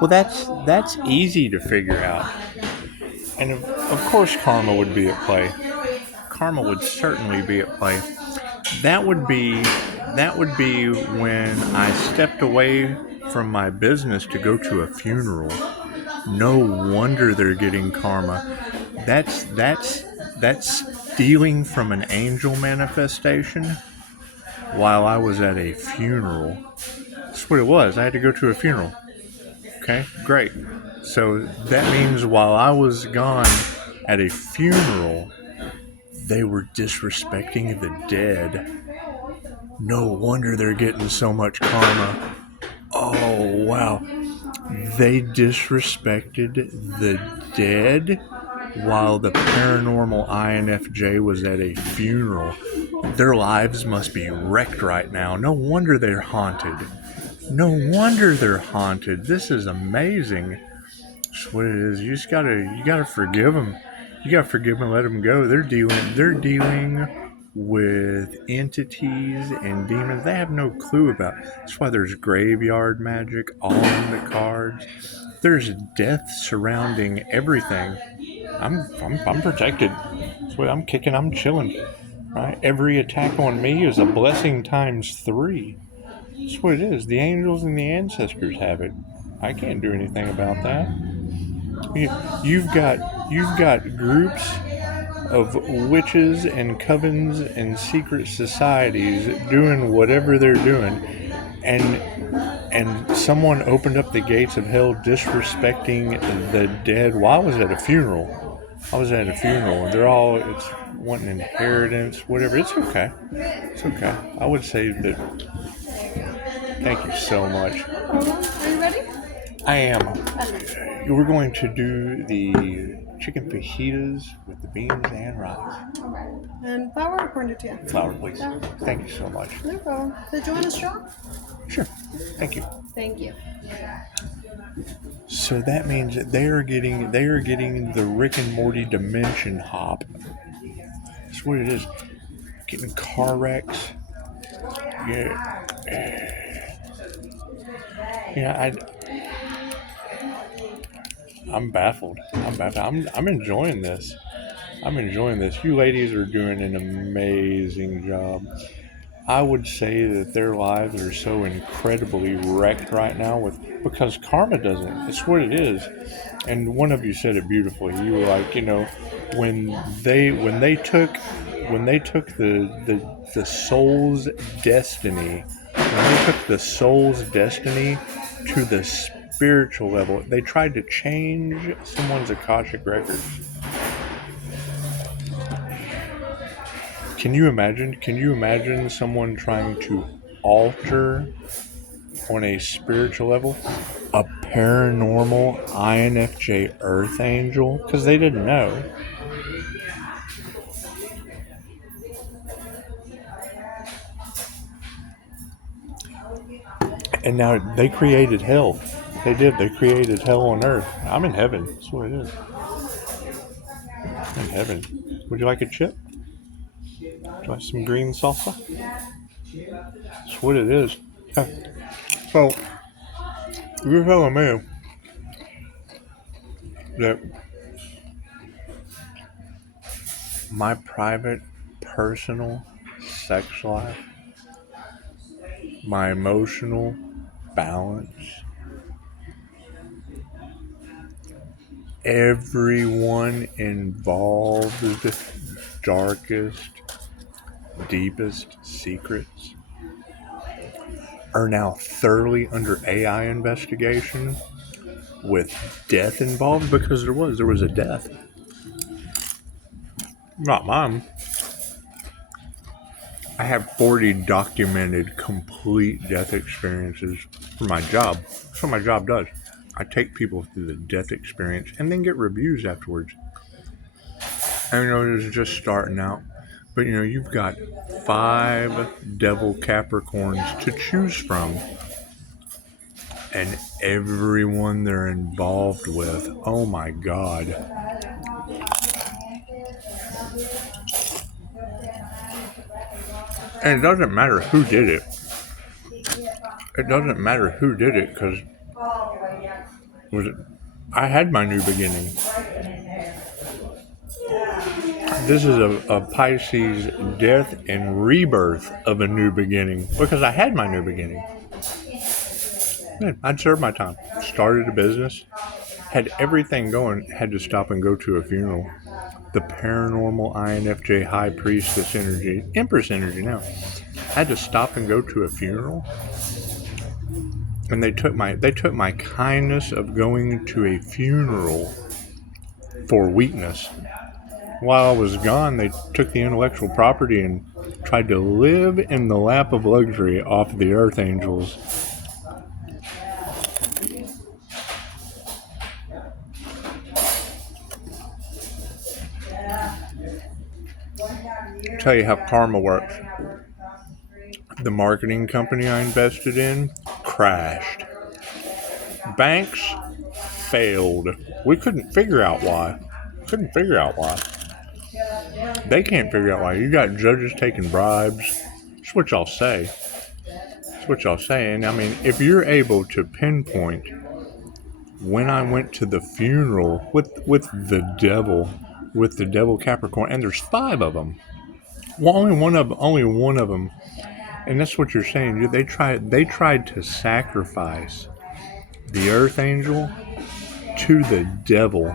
Well, that's easy to figure out. And of course karma would be at play. Karma would certainly be at play. That would be when I stepped away from my business to go to a funeral. No wonder they're getting karma. That's stealing from an angel manifestation while I was at a funeral. That's what it was. I had to go to a funeral. Okay, great. So that means while I was gone at a funeral, they were disrespecting the dead. No wonder they're getting so much karma. Oh, wow. They disrespected the dead while the paranormal INFJ was at a funeral. Their lives must be wrecked right now. No wonder they're haunted. No wonder they're haunted. This is amazing. That's what it is. You gotta forgive them. You gotta forgive them and let them go. They're dealing with entities and demons they have no clue about. That's why there's graveyard magic all in the cards. There's death surrounding everything. I'm protected. That's what I'm kicking. I'm chilling. Right? Every attack on me is a blessing times 3. That's what it is. The angels and the ancestors have it. I can't do anything about that. You've got groups of witches and covens and secret societies doing whatever they're doing, and someone opened up the gates of hell disrespecting the dead while I was at a funeral. And they're all wanting inheritance, whatever. It's okay. It's okay. I would say that. Thank you so much. Are you ready? I am. We're going to do the chicken fajitas with the beans and rice. Okay. And flour or corn tortilla? Flour, please. Flour. Thank you so much. No problem. Did you want a straw? Sure. Thank you. Thank you. So that means that they are getting the Rick and Morty dimension hop. That's what it is. Getting car wrecks. Yeah. Yeah, I'm baffled. I'm enjoying this. You ladies are doing an amazing job. I would say that their lives are so incredibly wrecked right now because karma doesn't. It's what it is. And one of you said it beautifully. You were like, when they took the soul's destiny, when they took the soul's destiny to the spiritual level, they tried to change someone's Akashic Records. Can you imagine someone trying to alter on a spiritual level a paranormal INFJ Earth Angel? Because they didn't know. And now they created hell. They did. They created hell on earth. I'm in heaven. That's what it is. I'm in heaven. Would you like a chip? Would you like some green salsa? That's what it is. So, you're telling me that my private, personal sex life, my emotional balance, everyone involved's darkest, deepest secrets are now thoroughly under AI investigation with death involved, because there was a death. Not mine. I have 40 documented complete death experiences for my job. That's what my job does. I take people through the death experience and then get reviews afterwards. And it was just starting out. But you've got 5 devil Capricorns to choose from. And everyone they're involved with, oh my God. And it doesn't matter who did it. it doesn't matter who did it, because I had my new beginning. This is a Pisces death and rebirth of a new beginning, because I had my new beginning. Yeah, I'd served my time, started a business, had everything going, had to stop and go to a funeral. The paranormal INFJ high priestess energy, empress energy now, had to stop and go to a funeral. And they took my kindness of going to a funeral for weakness. While I was gone, they took the intellectual property and tried to live in the lap of luxury off the earth angels. Tell you how karma works. The marketing company I invested in crashed. Banks failed. We couldn't figure out why. They can't figure out why. You got judges taking bribes. That's what y'all say. And I mean, if you're able to pinpoint when I went to the funeral with the devil Capricorn, and there's 5 of them. Well, only one of them, and that's what you're saying. They tried to sacrifice the Earth Angel to the devil.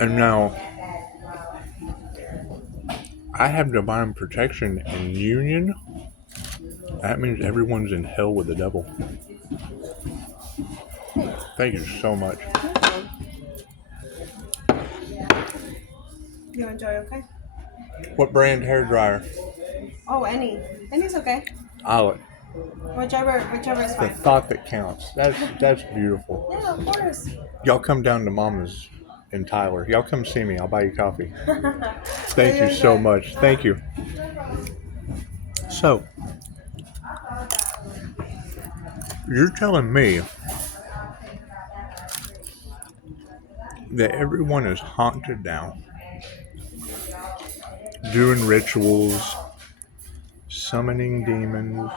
And now, I have divine protection and union. That means everyone's in hell with the devil. Thank you so much. You enjoy, okay? What brand hairdryer? Oh, any. Any's okay. Olive. Whichever is The fine. thought that counts. That's beautiful. Yeah, of course. Y'all come down to Mama's in Tyler. Y'all come see me. I'll buy you coffee. Thank you so much. Thank you. So, you're telling me that everyone is haunted now, doing rituals, summoning demons,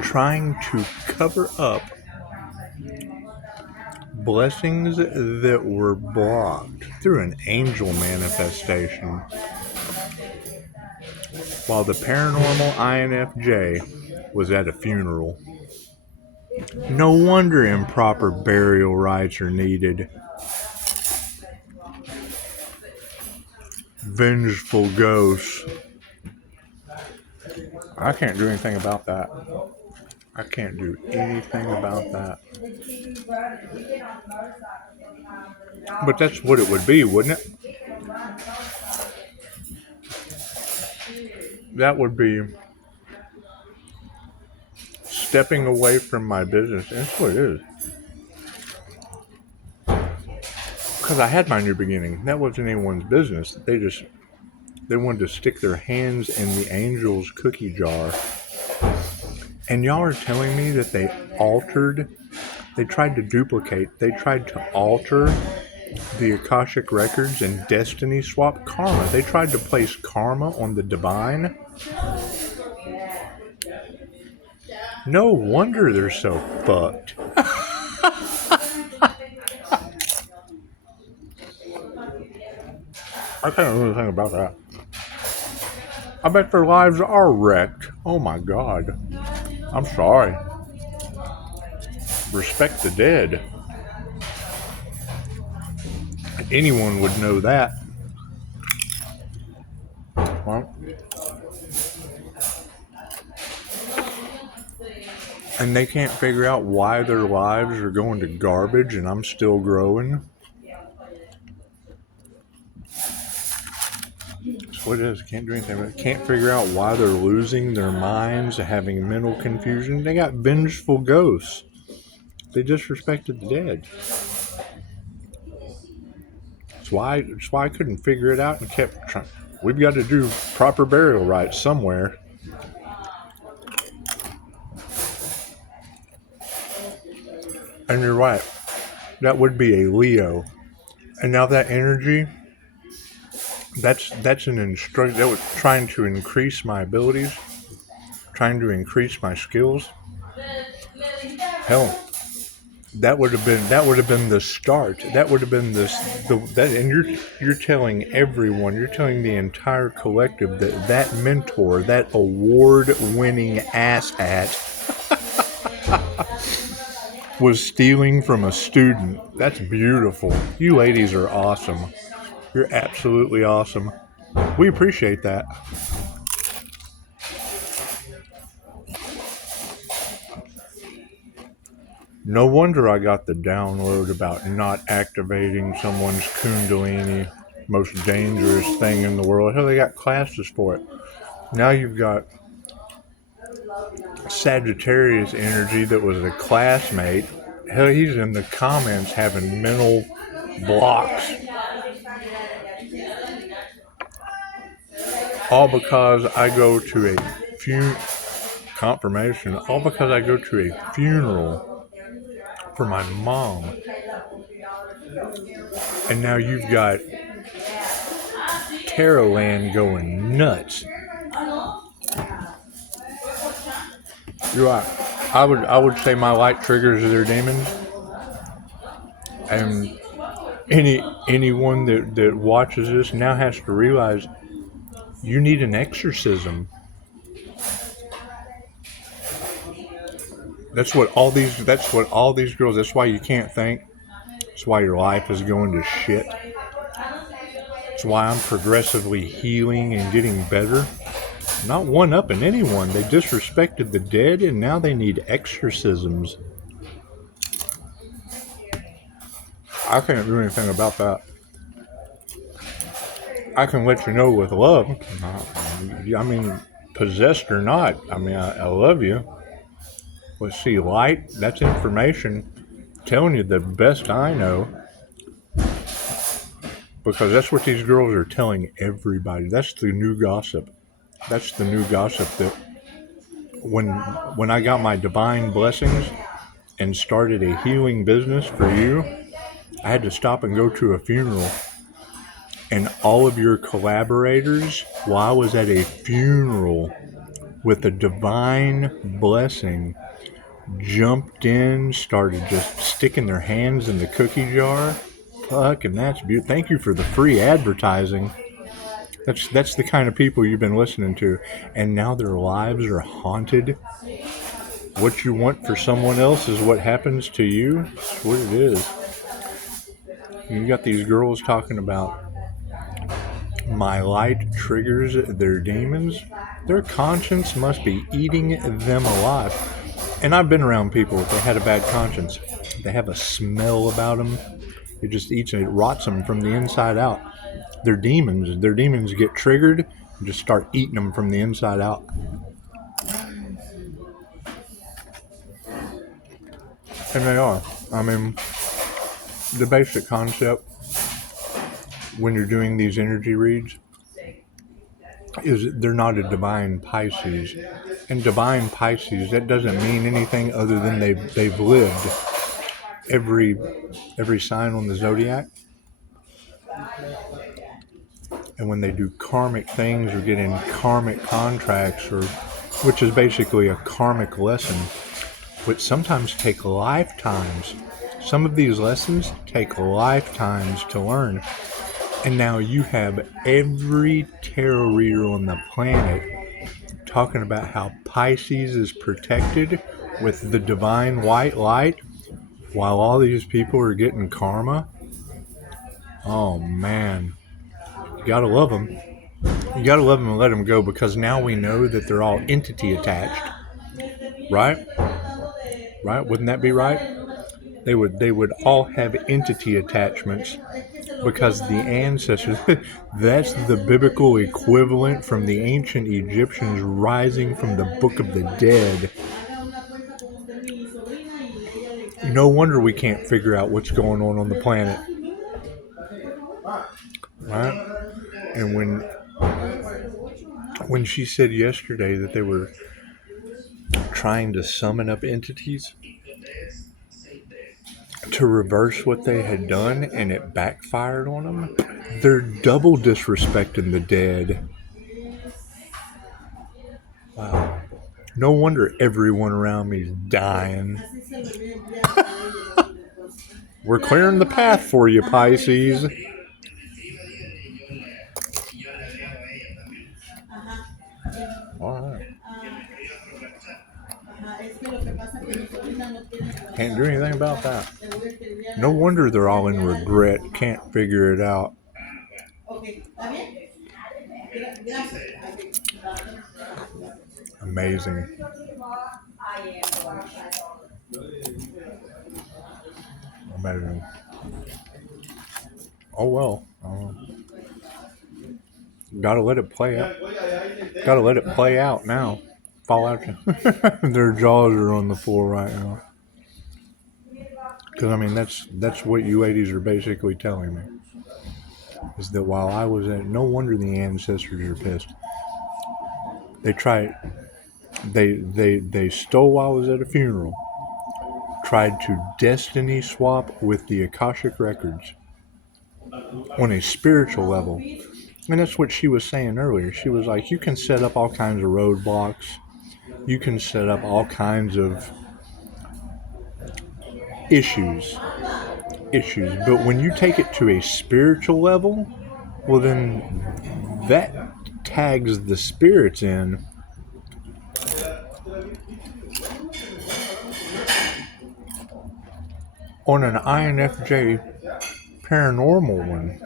trying to cover up blessings that were blocked through an angel manifestation, while the paranormal INFJ was at a funeral. No wonder improper burial rites are needed. Vengeful ghosts. I can't do anything about that. I can't do anything about that. But that's what it would be, wouldn't it? That would be stepping away from my business. That's what it is. Because I had my new beginning. That wasn't anyone's business. They wanted to stick their hands in the angel's cookie jar. And y'all are telling me that they tried to alter the Akashic Records and destiny swap karma. They tried to place karma on the divine. No wonder they're so fucked. I can't do anything about that. I bet their lives are wrecked. Oh my God. I'm sorry. Respect the dead. Anyone would know that. Well, and they can't figure out why their lives are going to garbage and I'm still growing. That's what it is. Can't do anything. But can't figure out why they're losing their minds, having mental confusion. They got vengeful ghosts. They disrespected the dead. That's why I couldn't figure it out and kept trying. We've got to do proper burial rites somewhere. And you're right. That would be a Leo. And now that energy, that's an instruct. That was trying to increase my abilities, trying to increase my skills. Hell, that would have been the start. That would have been and you're telling everyone, you're telling the entire collective that that mentor, that award-winning asshat, was stealing from a student. That's beautiful. You ladies are awesome. You're absolutely awesome. We appreciate that. No wonder I got the download about not activating someone's kundalini, most dangerous thing in the world. Hell, they got classes for it. Now you've got Sagittarius energy that was a classmate. Hell, he's in the comments having mental blocks. All because I go to a confirmation. All because I go to a funeral for my mom. And now you've got Caroline going nuts. You're right. I would say my light triggers their demons, and anyone that watches this now has to realize you need an exorcism. That's what all these girls. That's why you can't think. That's why your life is going to shit. That's why I'm progressively healing and getting better. Not one-upping anyone. They disrespected the dead, and now they need exorcisms. I can't do anything about that. I can let you know with love. I mean, possessed or not. I mean, I love you. Let's see, light, that's information telling you the best I know. Because that's what these girls are telling everybody. That's the new gossip. That's the new gossip that when I got my divine blessings and started a healing business for you, I had to stop and go to a funeral. And all of your collaborators, while I was at a funeral with a divine blessing, jumped in, started just sticking their hands in the cookie jar. Fuck, and that's beautiful. Thank you for the free advertising. That's the kind of people you've been listening to. And now their lives are haunted. What you want for someone else is what happens to you. That's what it is. You got these girls talking about my light triggers their demons. Their conscience must be eating them alive. And I've been around people that had a bad conscience. They have a smell about them. It just eats and it rots them from the inside out. Their demons get triggered and just start eating them from the inside out. And they are. I mean, the basic concept when you're doing these energy reads is they're not a divine Pisces. And divine Pisces, that doesn't mean anything other than they've lived every sign on the zodiac. And when they do karmic things or get in karmic contracts, or which is basically a karmic lesson, which sometimes take lifetimes. Some of these lessons take lifetimes to learn. And now you have every tarot reader on the planet talking about how Pisces is protected with the divine white light while all these people are getting karma. Oh man, you gotta love them. You gotta love them and let them go, because now we know that they're all entity attached. Right? Right? Wouldn't that be right? They would all have entity attachments because the ancestors, that's the biblical equivalent from the ancient Egyptians rising from the Book of the Dead. No wonder we can't figure out what's going on the planet. Right? And when she said yesterday that they were trying to summon up entities, to reverse what they had done, and it backfired on them. They're double disrespecting the dead. Wow. No wonder everyone around me is dying. We're clearing the path for you, Pisces. All right. Can't do anything about that. No wonder they're all in regret. Can't figure it out. Amazing. Amazing. Oh well. Gotta let it play out. Gotta let it play out now. Fall out. Their jaws are on the floor right now. Because I mean, that's what you ladies are basically telling me. Is that while I was at, no wonder the ancestors are pissed. They tried. They stole while I was at a funeral. Tried to destiny swap with the Akashic Records on a spiritual level. And that's what she was saying earlier. She was like, you can set up all kinds of roadblocks. You can set up all kinds of issues. But when you take it to a spiritual level, well then that tags the spirits in. On an INFJ paranormal one.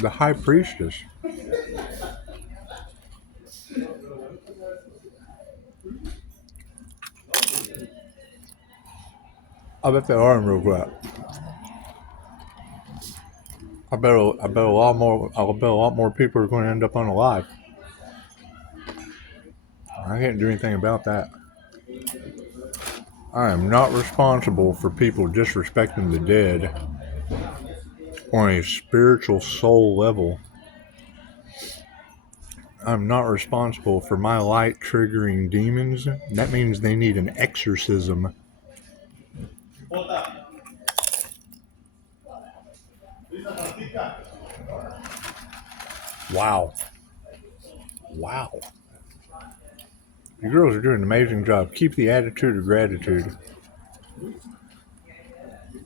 The High Priestess. I bet they are in regret. I bet a lot more people are going to end up unalive. I can't do anything about that. I am not responsible for people disrespecting the dead on a spiritual soul level. I'm not responsible for my light triggering demons. That means they need an exorcism. Wow. You girls are doing an amazing job. Keep the attitude of gratitude.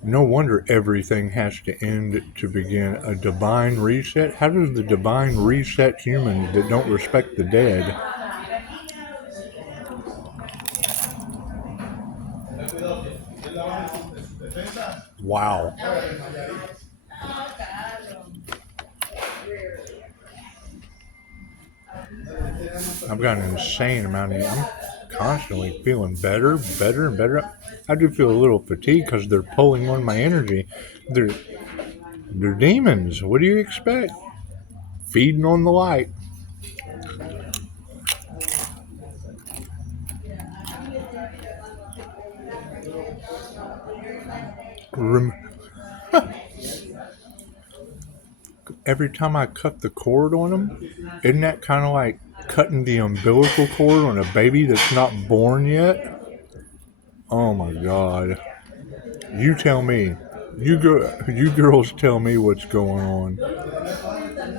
No wonder everything has to end to begin. A divine reset? How does the divine reset humans that don't respect the dead? Wow. I've got an insane amount of... I'm constantly feeling better and better. I do feel a little fatigued because they're pulling on my energy. They're demons. What do you expect? Feeding on the light. Every time I cut the cord on them, isn't that kind of like cutting the umbilical cord on a baby that's not born yet? Oh my God. You tell me. You girls tell me what's going on.